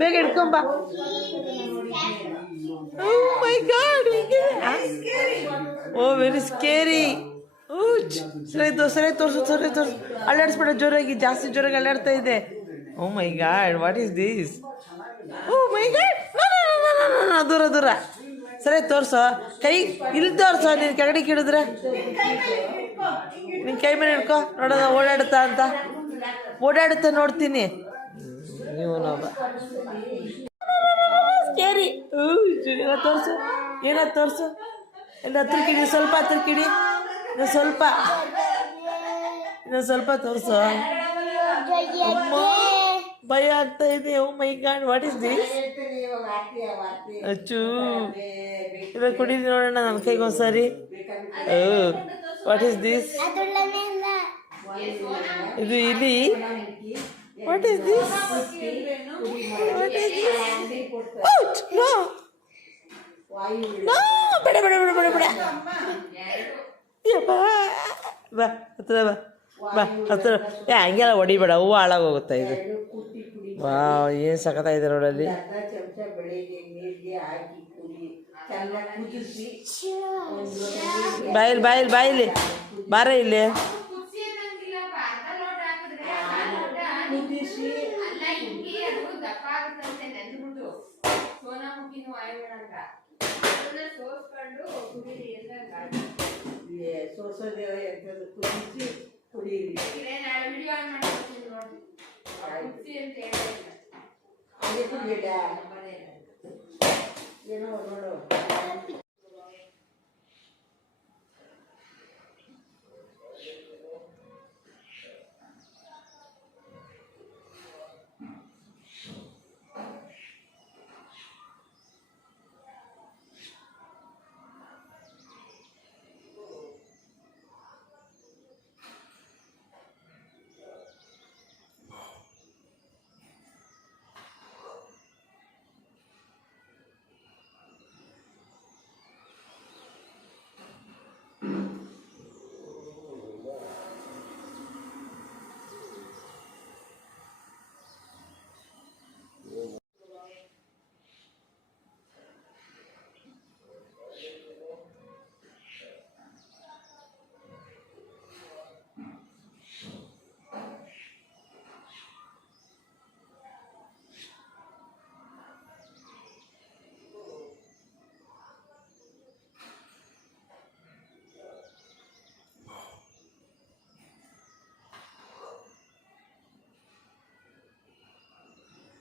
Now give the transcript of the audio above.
ಬೇಗ ಹಿಡ್ಕೊಂಬ. Oh my god, oh very scary. ಸರಿ ತೋರಿಸು. ಅಲ್ಲಾಡಿಸ್ಬೇಡ ಜೋರಾಗಿ, ಜಾಸ್ತಿ ಜೋರಾಗಿ ಅಲ್ಲಾಡ್ತಾ ಇದೆ. Oh my god, what is this? Oh my god, ದೂರ. ಸರಿ ತೋರ್ಸೋ, ಕೈ ಇಲ್ಲಿ ತೋರ್ಸೋ. ನೀನು ಕೆಳಗಡೆ ಕಿಡಿದ್ರೆ ನಿನ್ನ ಕೈ ಮೇಲೆ ಹಿಡ್ಕೊ, ನೋಡೋದ ಓಡಾಡುತ್ತಾ ಅಂತ. ಓಡಾಡುತ್ತಾ ನೋಡ್ತೀನಿ. ನೀವು ಸ್ಕೇರಿ. ಏನೋ ತೋರಿಸು. ಎಲ್ಲ ಹತ್ರ ಕಿಡಿ, ಸ್ವಲ್ಪ ಹತ್ರ ಕಿಡಿ. ಇನ್ನೊಂದು ಸ್ವಲ್ಪ ತೋರಿಸು. ಭಯ ಆಗ್ತಾ ಇದೆ. Oh my god, what is this? ಅಚ್ಚು, ಇಲ್ಲ ಕುಡೀರಿ ನೋಡೋಣ ನನ್ನ ಕೈಗೆ ಒಂದ್ಸರಿ. What is this? ಇದು ಇಲಿ. What is this? ಬೇಡ. ಬಾ ಹತ್ರ ಹತ್ರ. ಹಂಗೆಲ್ಲ ಹೊಡಿಬೇಡ, ಹೂವು ಹಾಳಾಗೋಗುತ್ತೆ ಇದು. ವಾ, ಏನು ಸಖತ್ತಾಗಿದೆ ನೋಡಲ್ಲಿ. ಬಾಯಿಲಿ ಬಾರ ಇಲ್ಲಿ. ಏನೋ ನೋಡು.